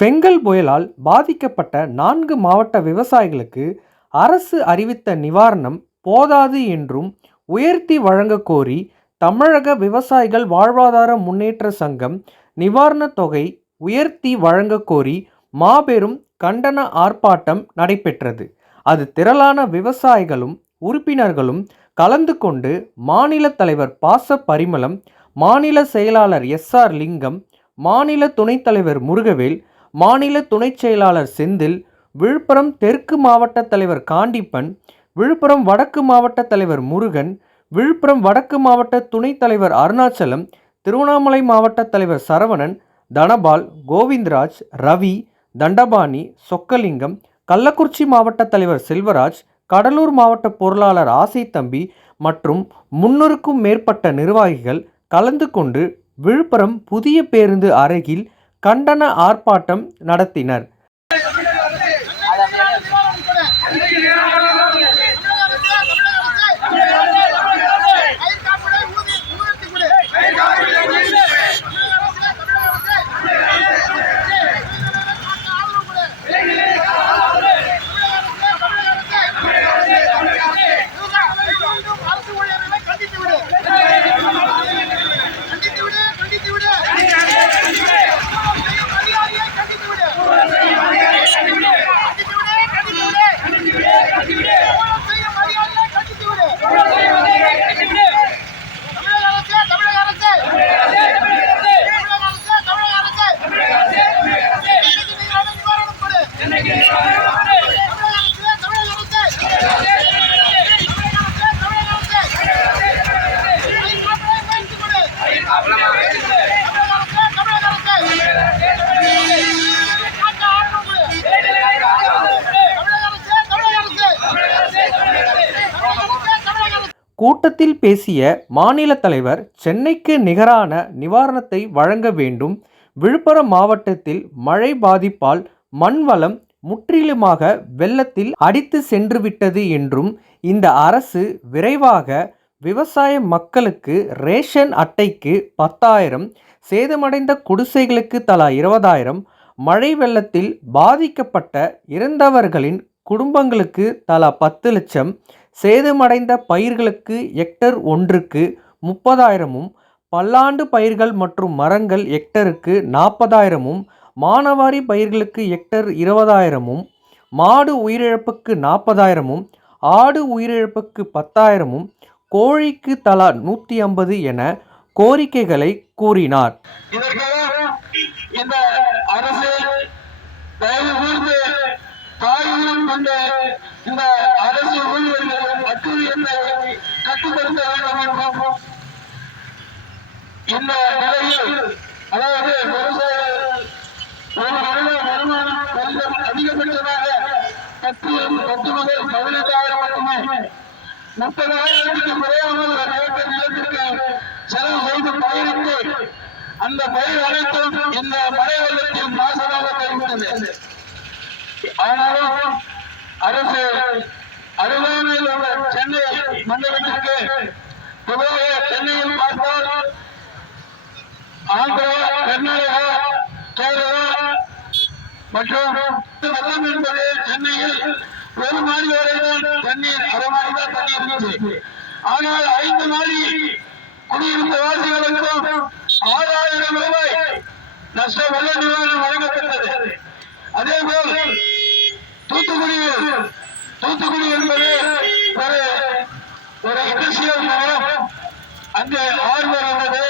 பெங்கல் புயலால் பாதிக்கப்பட்ட 4 மாவட்ட விவசாயிகளுக்கு அரசு அறிவித்த நிவாரணம் போதாது என்றும் உயர்த்தி வழங்கக் கோரி தமிழக விவசாயிகள் வாழ்வாதார முன்னேற்ற சங்கம் நிவாரணத் தொகை உயர்த்தி வழங்கக் கோரி மாபெரும் கண்டன ஆர்ப்பாட்டம் நடைபெற்றது. அது திரளான விவசாயிகளும் உறுப்பினர்களும் கலந்து கொண்டு மாநில தலைவர் பாச பரிமளம், மாநில செயலாளர் SR லிங்கம், மாநில துணைத் தலைவர் முருகவேல், மாநில துணைச் செயலாளர் செந்தில், விழுப்புரம் தெற்கு மாவட்ட தலைவர் காண்டிப்பன், விழுப்புரம் வடக்கு மாவட்ட தலைவர் முருகன், விழுப்புரம் வடக்கு மாவட்ட துணைத் தலைவர் அருணாச்சலம், திருவண்ணாமலை மாவட்ட தலைவர் சரவணன், தனபால், கோவிந்தராஜ், ரவி, தண்டபாணி, சொக்கலிங்கம், கள்ளக்குறிச்சி மாவட்ட தலைவர் செல்வராஜ், கடலூர் மாவட்ட பொருளாளர் ஆசைத்தம்பி மற்றும் 300க்கும் மேற்பட்ட நிர்வாகிகள் கலந்து கொண்டு விழுப்புரம் புதிய பேருந்து அருகில் கண்டன ஆர்ப்பாட்டம் நடத்தினர். கூட்டத்தில் பேசிய மாநில தலைவர், சென்னைக்கு நிகரான நிவாரணத்தை வழங்க வேண்டும். விழுப்புரம் மாவட்டத்தில் மழை பாதிப்பால் மண் வளம் முற்றிலுமாக வெள்ளத்தில் அடித்து சென்றுவிட்டது என்றும், இந்த அரசு விரைவாக விவசாய மக்களுக்கு ரேஷன் அட்டைக்கு 10,000, சேதமடைந்த குடிசைகளுக்கு தலா 20,000, மழை வெள்ளத்தில் பாதிக்கப்பட்ட இறந்தவர்களின் குடும்பங்களுக்கு தலா 10 லட்சம், சேதமடைந்த பயிர்களுக்கு ஹெக்டர் ஒன்றுக்கு 30,000, பல்லாண்டு பயிர்கள் மற்றும் மரங்கள் ஹெக்டருக்கு 40,000, மானாவாரி பயிர்களுக்கு ஹெக்டர் 20,000, மாடு உயிரிழப்புக்கு 40,000, ஆடு உயிரிழப்புக்கு 10,000, கோழிக்கு தலா 150 என கோரிக்கைகளை கூறினார். இந்த அரசு ஊழியர்கள் அட்டூழியத்தை கட்டுப்படுத்த வேண்டும் என்றும், இந்த நிலையில் அதாவது விவசாயிகள் ஒரு வருட வருமானம் அதிகபட்சமாக 10 முதல் 18,000 மட்டுமே, 30,000க்கு குறையாமல் ஒரு ஏக்கர் நிலத்திற்கு செலவு செய்து பயிரிட்டு அந்த பயிர் அனைத்தும் இந்த மழை வெள்ளத்தில் நாசமாக போய்விட்டது. ஆனாலும் அரசு அருகாமையில் உள்ள சென்னை மண்டலத்திற்கு பொதுவாக சென்னையில் பார்த்தால் ஆந்திரா, கர்நாடகா, கேரளா மற்றும் வெள்ளம் என்பது சென்னையில் ஒரு மாடி வரைதான் தண்ணீர், அரை மாடி தான் தண்ணீர் இருந்துச்சு. ஆனால் 5 மாடி குடியிருந்த வாசிகளுக்கும் 6,000 ரூபாய் நஷ்ட வெள்ள நிவாரணம் வழங்கப்பட்டது. அதேபோல் தூத்துக்குடி என்பது ஒரு இண்டஸ்ட்ரியல் நகரம். அங்கு ஆர்வம் உள்ளது.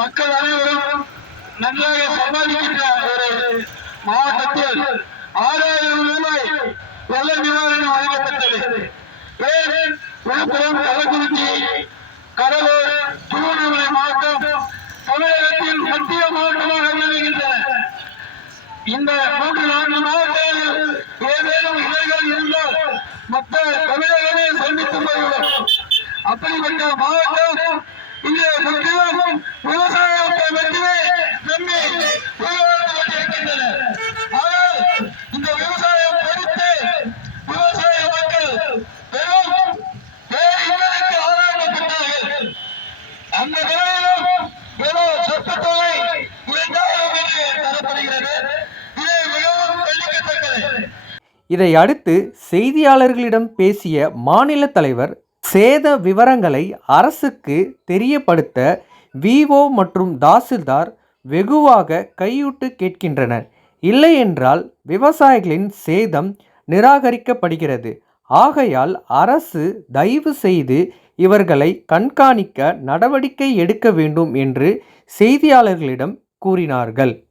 மக்கள் அனைவரும் நன்றாக சம்பாதிக்கின்ற ஒரு மாவட்டத்தில் 6,000 ரூபாய் வெள்ள நிவாரணம் வழங்கப்பட்டது. விழுப்புரம், கள்ளக்குறிச்சி, கடலூர், திருவண்ணாமலை மாவட்டம் தமிழகத்தில் மத்திய மாவட்டமாக விளங்குகின்றன. இந்த 3-4 மாவட்டங்களில் ஏதேனும் இடர்கள் இருந்தால் மற்ற தமிழகமே சந்தித்து போய்விடும். அப்படிப்பட்ட மாவட்டம் இங்கே முற்றிலும் விவசாயத்தை மட்டுமே நம்பி உருவாக்கி கொண்டிருக்கின்றன. ஆனால் இந்த விவசாயம் பொறுத்து விவசாய மக்கள் பெரும் பேரிடருக்கு ஆளாக்கப்பட்டார்கள். அந்த நிலையிலும் ஏதோ சொத்து தொகை 2,000 என்று தரப்படுகிறது. இதே இதை அடுத்து செய்தியாளர்களிடம் பேசிய மாநில தலைவர், சேத விவரங்களை அரசுக்கு தெரியப்படுத்த விஓ மற்றும் தாசில்தார் வெகுவாக கையூட்டு கேட்கின்றனர். இல்லையென்றால் விவசாயிகளின் சேதம் நிராகரிக்கப்படுகிறது. ஆகையால் அரசு தயவு செய்து இவர்களை கண்காணிக்க நடவடிக்கை எடுக்க வேண்டும் என்று செய்தியாளர்களிடம் கூறினார்கள்.